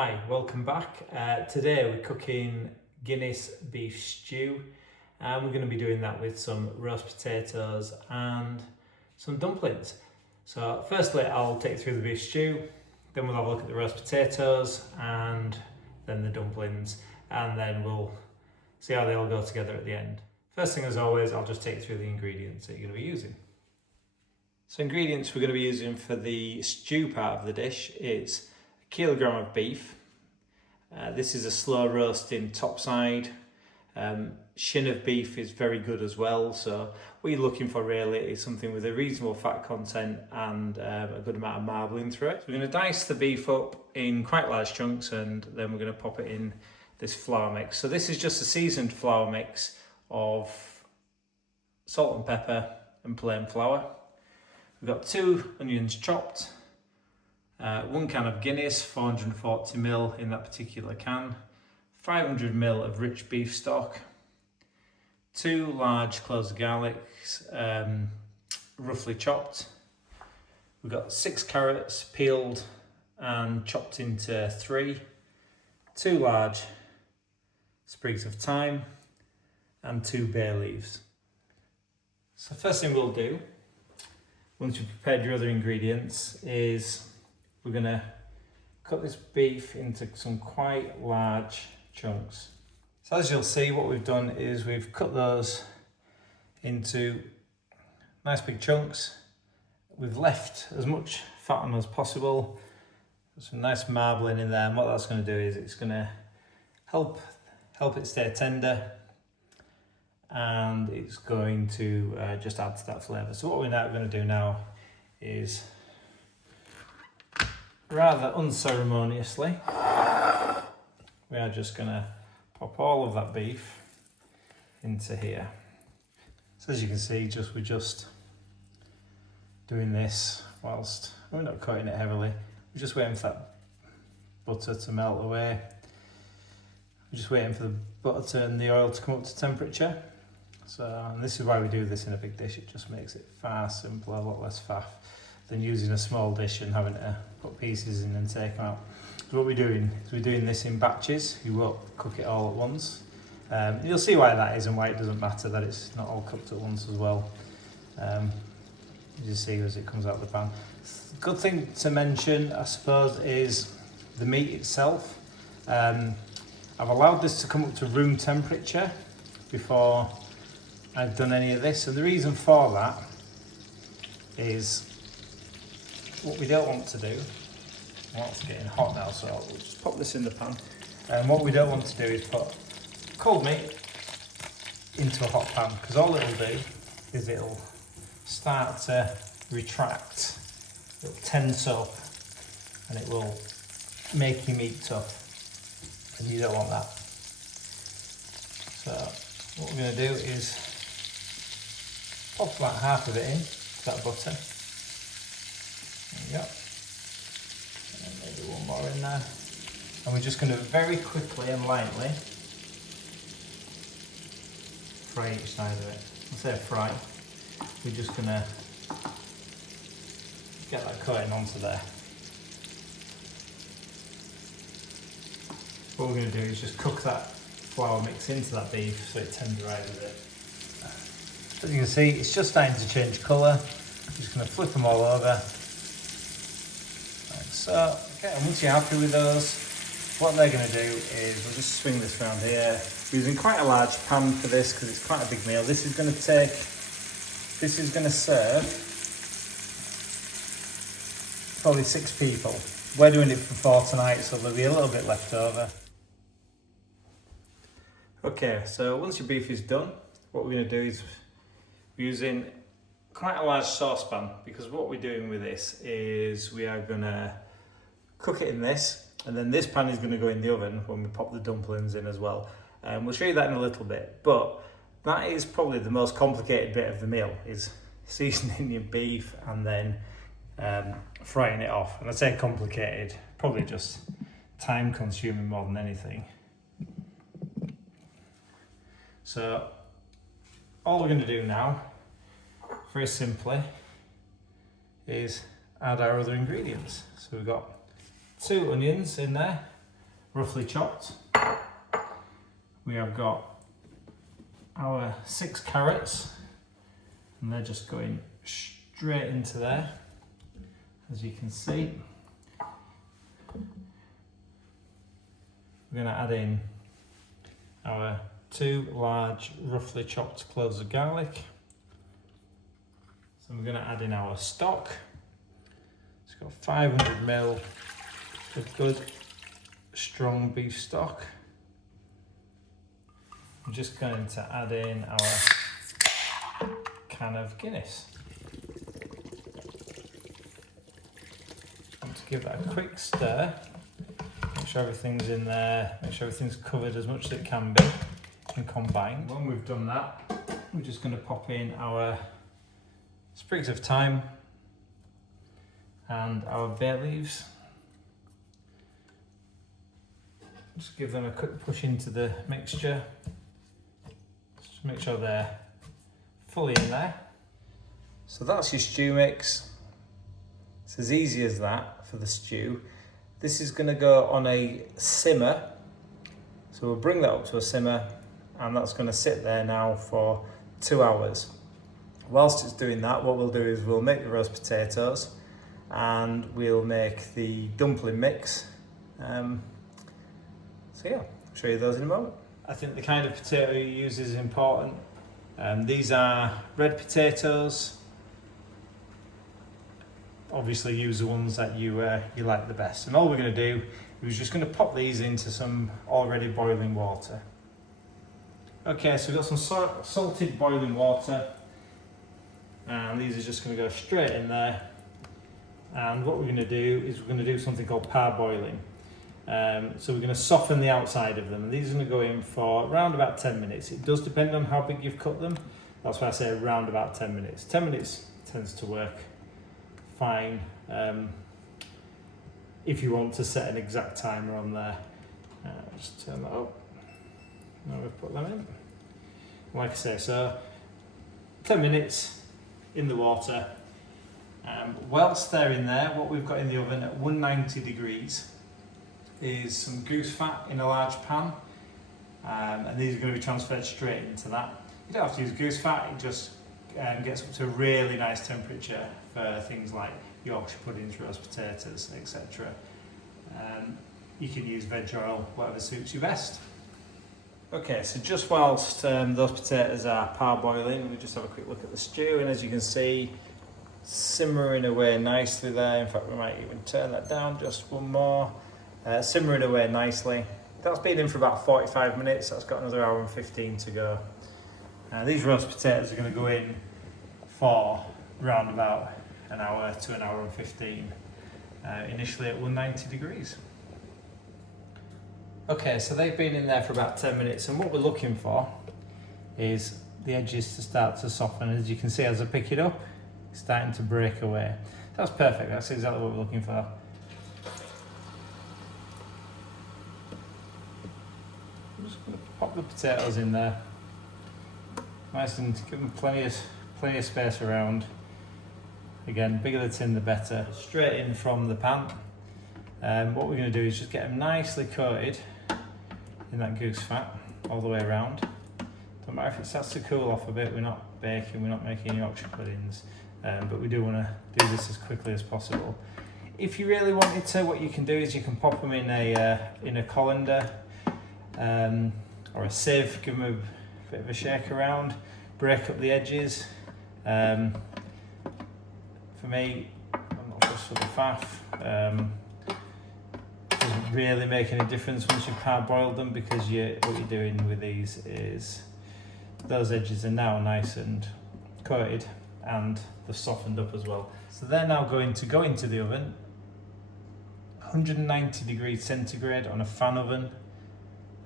Hi, welcome back. Today we're cooking Guinness beef stew and we're going to be doing that with some roast potatoes and some dumplings. So firstly I'll take you through the beef stew, then we'll have a look at the roast potatoes and then the dumplings, and then we'll see how they all go together at the end. First thing, as always, I'll just take you through the ingredients that you're going to be using. So ingredients we're going to be using for the stew part of the dish is a kilogram of beef. This is a slow roasting topside. Shin of beef is very good as well. So what you're looking for really is something with a reasonable fat content and a good amount of marbling through it. So we're going to dice the beef up in quite large chunks and then we're going to pop it in this flour mix. So this is just a seasoned flour mix of salt and pepper and plain flour. We've got 2 onions chopped, 1 can of Guinness, 440ml in that particular can, 500ml of rich beef stock, 2 large cloves of garlic, roughly chopped. We've got 6 carrots peeled and chopped into 3, 2 large sprigs of thyme and 2 bay leaves. So first thing we'll do, once you've prepared your other ingredients, is we're going to cut this beef into some quite large chunks. So as you'll see, what we've done is we've cut those into nice big chunks. We've left as much fat on as possible. There's some nice marbling in there, and what that's going to do is it's going to help it stay tender, and it's going to just add to that flavour. So what we're now going to do now is, rather unceremoniously, we are just going to pop all of that beef into here. So as you can see, we're just doing this whilst we're not cutting it heavily. We're just waiting for that butter to melt away. We're just waiting for the butter and the oil to come up to temperature. So, and this is why we do this in a big dish. It just makes it far simpler, a lot less faff than using a small dish and having to put pieces in and take them out. So what we're doing is we're doing this in batches. You won't cook it all at once. You'll see why that is and why it doesn't matter that it's not all cooked at once as well. You see as it comes out of the pan. Good thing to mention, I suppose, is the meat itself. I've allowed this to come up to room temperature before I've done any of this, and the reason for that is what we don't want to do. Well, it's getting hot now, so we'll just pop this in the pan. And what we don't want to do is put cold meat into a hot pan, because all it'll do is it'll start to retract, it'll tense up, and it will make your meat tough, and you don't want that. So what we're going to do is pop about half of it in that butter. There you go. And maybe one more in there. And we're just going to very quickly and lightly fry each side of it. I say fry. We're just going to get that coating onto there. What we're going to do is just cook that flour mix into that beef so it tenderises it. As you can see, it's just starting to change colour. I'm just going to flip them all over. Like so. Okay, and once you're happy with those, what they're going to do is, we'll just swing this around here. We're using quite a large pan for this because it's quite a big meal. This is going to serve probably 6 people. We're doing it for 4 tonight, so there'll be a little bit left over. Okay, so once your beef is done, what we're going to do is we're using quite a large saucepan, because what we're doing with this is we are going to cook it in this, and then this pan is going to go in the oven when we pop the dumplings in as well. We'll show you that in a little bit, but that is probably the most complicated bit of the meal, is seasoning your beef and then frying it off. And I say complicated, probably just time consuming more than anything. So all we're going to do now, very simply, is add our other ingredients. So we've got 2 onions in there, roughly chopped. We have got our 6 carrots, and they're just going straight into there, as you can see. We're going to add in our 2 large, roughly chopped cloves of garlic. So we're going to add in our stock. It's got 500 ml of good, strong beef stock. I'm just going to add in our can of Guinness. I want to give that a quick stir. Make sure everything's in there, make sure everything's covered as much as it can be and combined. When we've done that, we're just going to pop in our sprigs of thyme and our bay leaves. Just give them a quick push into the mixture. Just make sure they're fully in there. So that's your stew mix. It's as easy as that for the stew. This is going to go on a simmer. So we'll bring that up to a simmer, and that's going to sit there now for 2 hours. Whilst it's doing that, what we'll do is we'll make the roast potatoes and we'll make the dumpling mix. So yeah, I'll show you those in a moment. I think the kind of potato you use is important. These are red potatoes. Obviously use the ones that you like the best. And all we're going to do is just going to pop these into some already boiling water. Okay, so we've got some salted boiling water. And these are just going to go straight in there. And what we're going to do is we're going to do something called parboiling. So we're going to soften the outside of them, and these are going to go in for around about 10 minutes. It does depend on how big you've cut them. That's why I say around about 10 minutes. 10 minutes tends to work fine. If you want to set an exact timer on there, just turn that up. Now we've put them in. Like I say, so 10 minutes in the water. Whilst they're in there, what we've got in the oven at 190 degrees is some goose fat in a large pan, and these are going to be transferred straight into that. You don't have to use goose fat, it just gets up to a really nice temperature for things like Yorkshire puddings, roast potatoes, etc. You can use veg oil, whatever suits you best. Okay, so just whilst those potatoes are parboiling, we just have a quick look at the stew, and as you can see, simmering away nicely there. In fact, we might even turn that down just one more. Simmering away nicely. That's been in for about 45 minutes, that's got another hour and 15 to go. These roast potatoes are going to go in for around about an hour to an hour and 15, initially at 190 degrees. Okay, so they've been in there for about 10 minutes, and what we're looking for is the edges to start to soften. As you can see, as I pick it up, it's starting to break away. That's perfect, that's exactly what we're looking for. I'm just going to pop the potatoes in there. Nice, and give them plenty of space around. Again, bigger the tin the better. Straight in from the pan. What we're going to do is just get them nicely coated in that goose fat all the way around. Don't matter if it starts to cool off a bit, we're not baking, we're not making Yorkshire puddings, but we do want to do this as quickly as possible. If you really wanted to, what you can do is you can pop them in a colander or a sieve, give them a bit of a shake around, break up the edges. For me, I'm not just for the faff. Doesn't really make any difference once you've parboiled them, because what you're doing with these is those edges are now nice and coated and they're softened up as well. So they're now going to go into the oven, 190 degrees centigrade on a fan oven,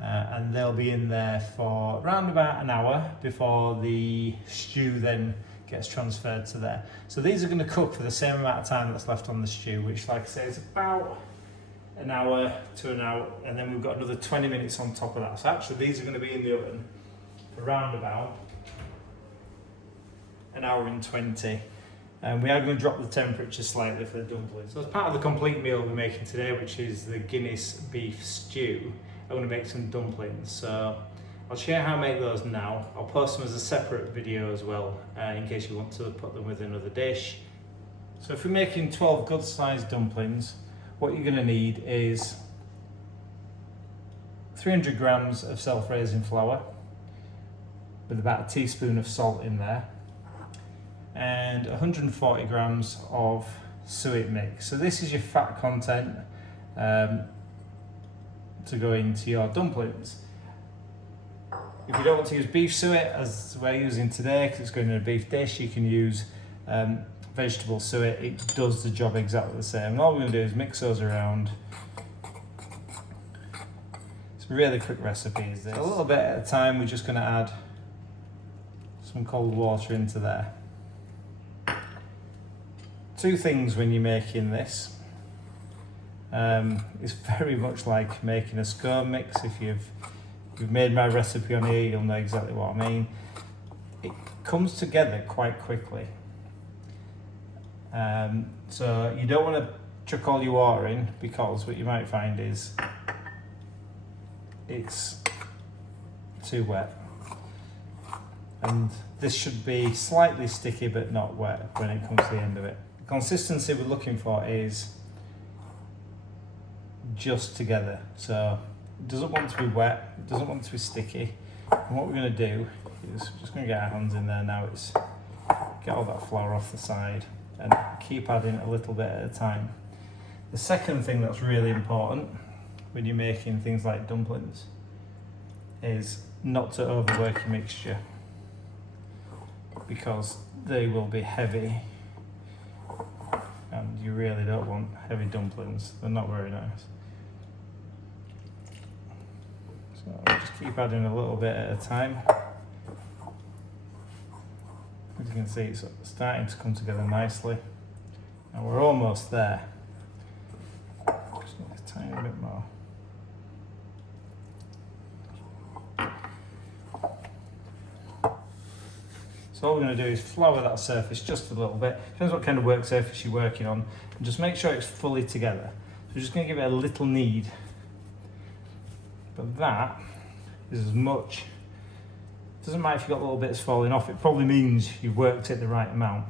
and they'll be in there for around about an hour before the stew then gets transferred to there. So these are going to cook for the same amount of time that's left on the stew, which, like I say, is about an hour to an hour, and then we've got another 20 minutes on top of that. So actually these are going to be in the oven for around about an hour and 20. And we are going to drop the temperature slightly for the dumplings. So as part of the complete meal we're making today, which is the Guinness beef stew, I'm going to make some dumplings. So I'll share how I make those now. I'll post them as a separate video as well, in case you want to put them with another dish. So if you're making 12 good sized dumplings, what you're going to need is 300 grams of self-raising flour with about a teaspoon of salt in there, and 140 grams of suet mix. So this is your fat content to go into your dumplings. If you don't want to use beef suet as we're using today, because it's going in a beef dish, you can use vegetable suet. It does the job exactly the same. And all we're going to do is mix those around. It's a really quick recipe is this. A little bit at a time, we're just going to add some cold water into there. Two things when you're making this. It's very much like making a scone mix. If you've made my recipe on here, you'll know exactly what I mean. It comes together quite quickly. So you don't want to chuck all your water in, because what you might find is it's too wet. And this should be slightly sticky but not wet when it comes to the end of it. The consistency we're looking for is just together. So it doesn't want to be wet, it doesn't want to be sticky. And what we're going to do is we're just going to get our hands in there now. It's get all that flour off the side and keep adding a little bit at a time. The second thing that's really important when you're making things like dumplings is not to overwork your mixture, because they will be heavy, and you really don't want heavy dumplings. They're not very nice. So I'll just keep adding a little bit at a time. As you can see, it's starting to come together nicely, and we're almost there. Just need a tiny bit more. So all we're going to do is flour that surface just a little bit. Depends what kind of work surface you're working on, and just make sure it's fully together. So we're just going to give it a little knead, but that is as much. It doesn't matter if you've got little bits falling off, it probably means you've worked it the right amount.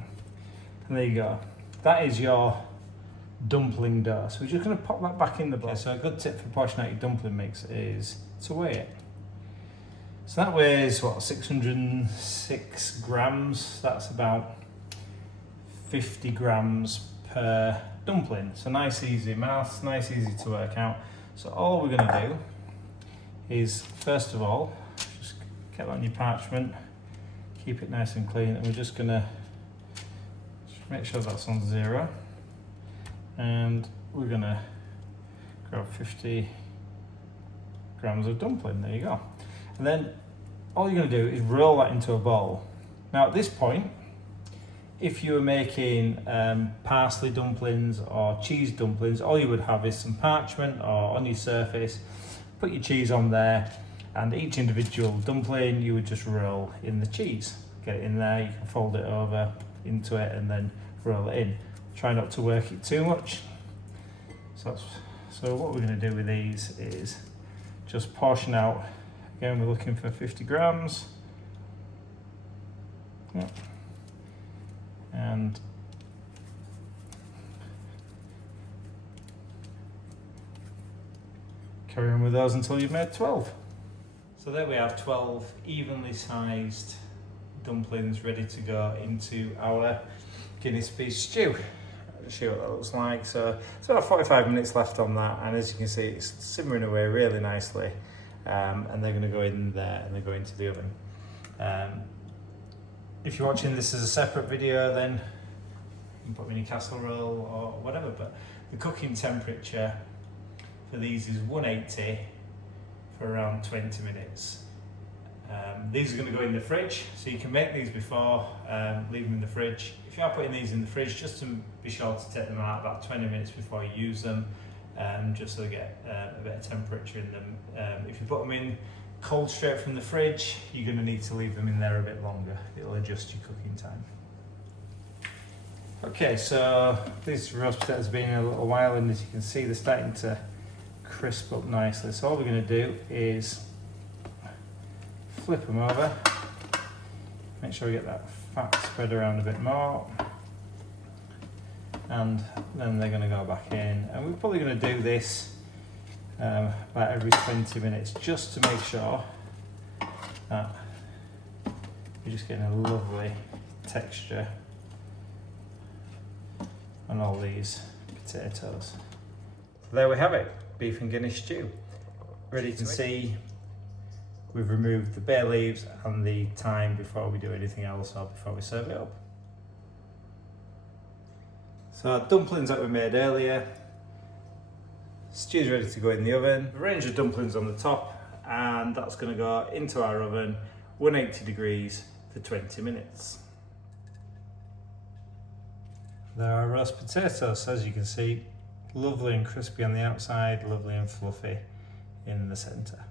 And there you go. That is your dumpling dough. So we're just going to pop that back in the bowl. Okay, so a good tip for portioning out your dumpling mix is to weigh it. So that weighs, what, 606 grams. That's about 50 grams per dumpling. So nice, easy maths, nice, easy to work out. So all we're going to do is, first of all, just get that on your parchment, keep it nice and clean, and we're just going to make sure that's on 0. And we're going to grab 50 grams of dumpling. There you go. And then all you're going to do is roll that into a bowl. Now at this point, if you were making parsley dumplings or cheese dumplings, all you would have is some parchment or on your surface, put your cheese on there, and each individual dumpling you would just roll in the cheese. Get it in there, you can fold it over into it and then roll it in. Try not to work it too much. So what we're going to do with these is just portion out. Again, we're looking for 50 grams. Yep. And carry on with those until you've made 12. So there we have 12 evenly sized dumplings ready to go into our Guinness beef stew. I'll show you what that looks like. So it's about 45 minutes left on that, and as you can see, it's simmering away really nicely. And they're going to go in there and they go into the oven. If you're watching this as a separate video, then you can put them in your casserole or whatever, but the cooking temperature for these is 180 for around 20 minutes. These are going to go in the fridge, so you can make these before, leave them in the fridge. If you are putting these in the fridge, just to be sure to take them out about 20 minutes before you use them, just so they get a bit of temperature in them. If you put them in cold straight from the fridge, you're going to need to leave them in there a bit longer. It'll adjust your cooking time. Okay, so these roast potatoes have been in a little while, and as you can see, they're starting to crisp up nicely. So all we're going to do is flip them over, make sure we get that fat spread around a bit more, and then they're going to go back in. And we're probably going to do this about every 20 minutes, just to make sure that you're just getting a lovely texture on all these potatoes. So there we have it, beef and Guinness stew. Ready to see, we've removed the bay leaves and the thyme before we do anything else or before we serve it up. So our dumplings that we made earlier, stew's ready to go in the oven. A range of dumplings on the top, and that's going to go into our oven 180 degrees for 20 minutes. There are roast potatoes, as you can see, lovely and crispy on the outside, lovely and fluffy in the centre.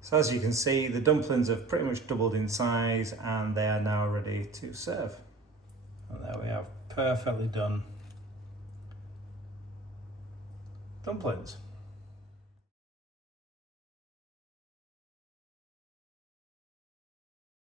So as you can see, the dumplings have pretty much doubled in size, and they are now ready to serve. And there we have perfectly done dumplings.